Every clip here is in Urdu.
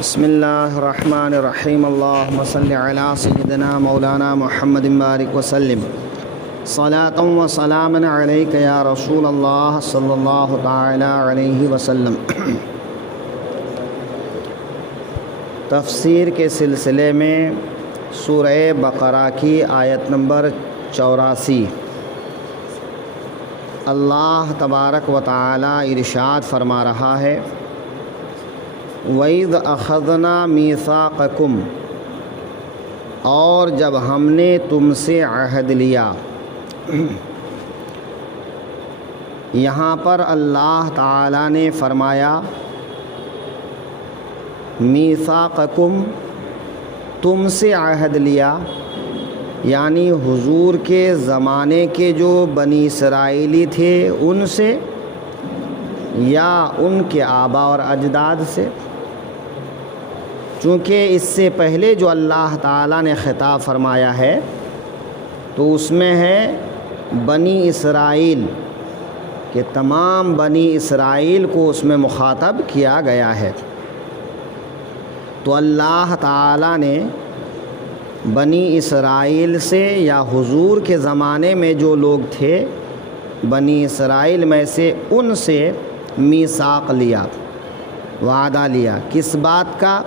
بسم اللہ الرحمن الرحیم اللہم صلی علی سیدنا مولانا محمد بارک وسلم صلاۃ و سلاما علیک یا رسول اللہ صلی اللہ تعالی علیہ وسلم۔ تفسیر کے سلسلے میں سورہ بقرہ کی آیت نمبر 84 اللہ تبارک و تعالی ارشاد فرما رہا ہے، وَإِذْ أَخَذْنَا مِيثَاقَكُمْ، اور جب ہم نے تم سے عہد لیا۔ یہاں پر اللہ تعالیٰ نے فرمایا میثاقکم، تم سے عہد لیا، یعنی حضور کے زمانے کے جو بنی اسرائیلی تھے ان سے یا ان کے آبا اور اجداد سے، چونکہ اس سے پہلے جو اللہ تعالیٰ نے خطاب فرمایا ہے تو اس میں ہے بنی اسرائیل کہ تمام بنی اسرائیل کو اس میں مخاطب کیا گیا ہے۔ تو اللہ تعالیٰ نے بنی اسرائیل سے یا حضور کے زمانے میں جو لوگ تھے بنی اسرائیل میں سے، ان سے میثاق لیا، وعدہ لیا۔ کس بات کا؟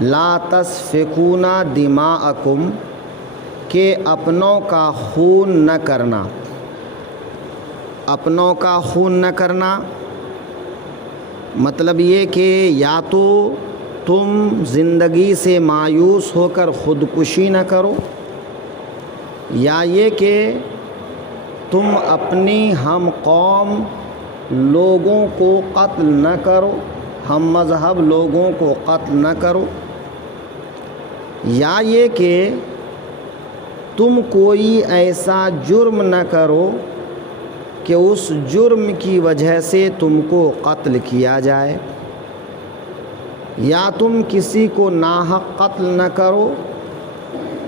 لا تسفکون دماءکم، کہ اپنوں کا خون نہ کرنا۔ اپنوں کا خون نہ کرنا مطلب یہ کہ یا تو تم زندگی سے مایوس ہو کر خودکشی نہ کرو، یا یہ کہ تم اپنی ہم قوم لوگوں کو قتل نہ کرو، ہم مذہب لوگوں کو قتل نہ کرو، یا یہ کہ تم کوئی ایسا جرم نہ کرو کہ اس جرم کی وجہ سے تم کو قتل کیا جائے، یا تم کسی کو ناحق قتل نہ کرو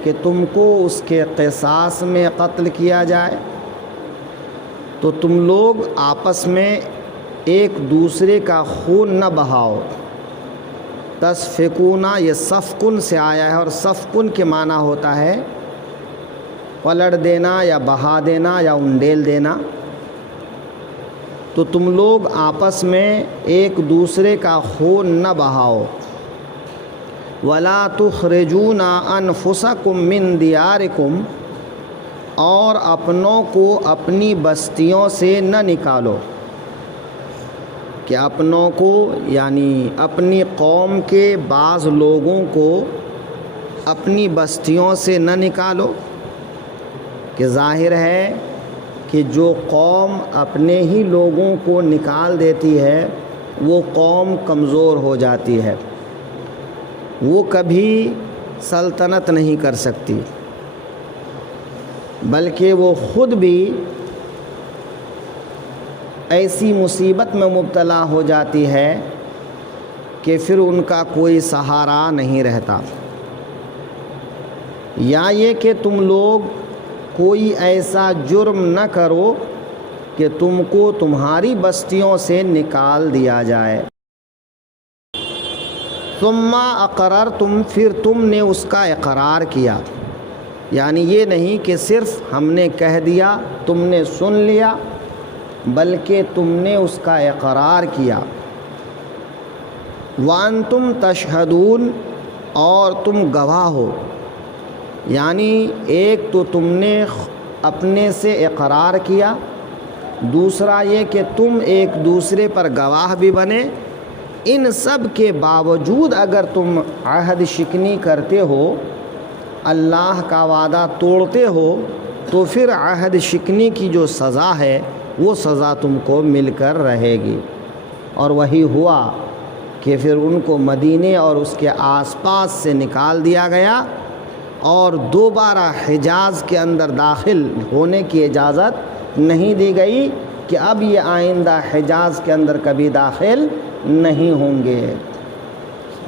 کہ تم کو اس کے قصاص میں قتل کیا جائے۔ تو تم لوگ آپس میں ایک دوسرے کا خون نہ بہاؤ۔ تسفکونا یہ سفکن سے آیا ہے، اور سفکن کے معنی ہوتا ہے پلٹ دینا یا بہا دینا یا انڈیل دینا۔ تو تم لوگ آپس میں ایک دوسرے کا خون نہ بہاؤ۔ وَلَا تُخْرِجُونَ أَنفُسَكُم مِّن دِيَارِكُمْ، اور اپنوں کو اپنی بستیوں سے نہ نکالو۔ کہ اپنوں کو یعنی اپنی قوم کے بعض لوگوں کو اپنی بستیوں سے نہ نکالو، کہ ظاہر ہے کہ جو قوم اپنے ہی لوگوں کو نکال دیتی ہے وہ قوم کمزور ہو جاتی ہے، وہ کبھی سلطنت نہیں کر سکتی، بلکہ وہ خود بھی ایسی مصیبت میں مبتلا ہو جاتی ہے کہ پھر ان کا کوئی سہارا نہیں رہتا۔ یا یہ کہ تم لوگ کوئی ایسا جرم نہ کرو کہ تم کو تمہاری بستیوں سے نکال دیا جائے۔ ثم اقررتم، پھر تم نے اس کا اقرار کیا، یعنی یہ نہیں کہ صرف ہم نے کہہ دیا تم نے سن لیا، بلکہ تم نے اس کا اقرار کیا۔ وَأَنْتُمْ تَشْهَدُونَ، اور تم گواہ ہو، یعنی ایک تو تم نے اپنے سے اقرار کیا، دوسرا یہ کہ تم ایک دوسرے پر گواہ بھی بنے۔ ان سب کے باوجود اگر تم عہد شکنی کرتے ہو، اللہ کا وعدہ توڑتے ہو، تو پھر عہد شکنی کی جو سزا ہے وہ سزا تم کو مل کر رہے گی۔ اور وہی ہوا کہ پھر ان کو مدینے اور اس کے آس پاس سے نکال دیا گیا، اور دوبارہ حجاز کے اندر داخل ہونے کی اجازت نہیں دی گئی کہ اب یہ آئندہ حجاز کے اندر کبھی داخل نہیں ہوں گے۔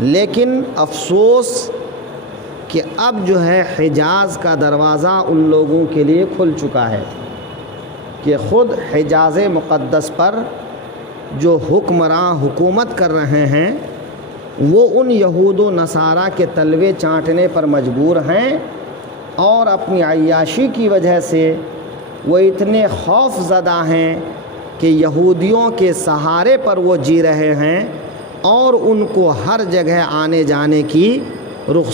لیکن افسوس کہ اب جو ہے حجاز کا دروازہ ان لوگوں کے لیے کھل چکا ہے کہ خود حجاز مقدس پر جو حکمراں حکومت کر رہے ہیں وہ ان یہود و نصارہ کے تلوے چاٹنے پر مجبور ہیں، اور اپنی عیاشی کی وجہ سے وہ اتنے خوف زدہ ہیں کہ یہودیوں کے سہارے پر وہ جی رہے ہیں، اور ان کو ہر جگہ آنے جانے کی رخصت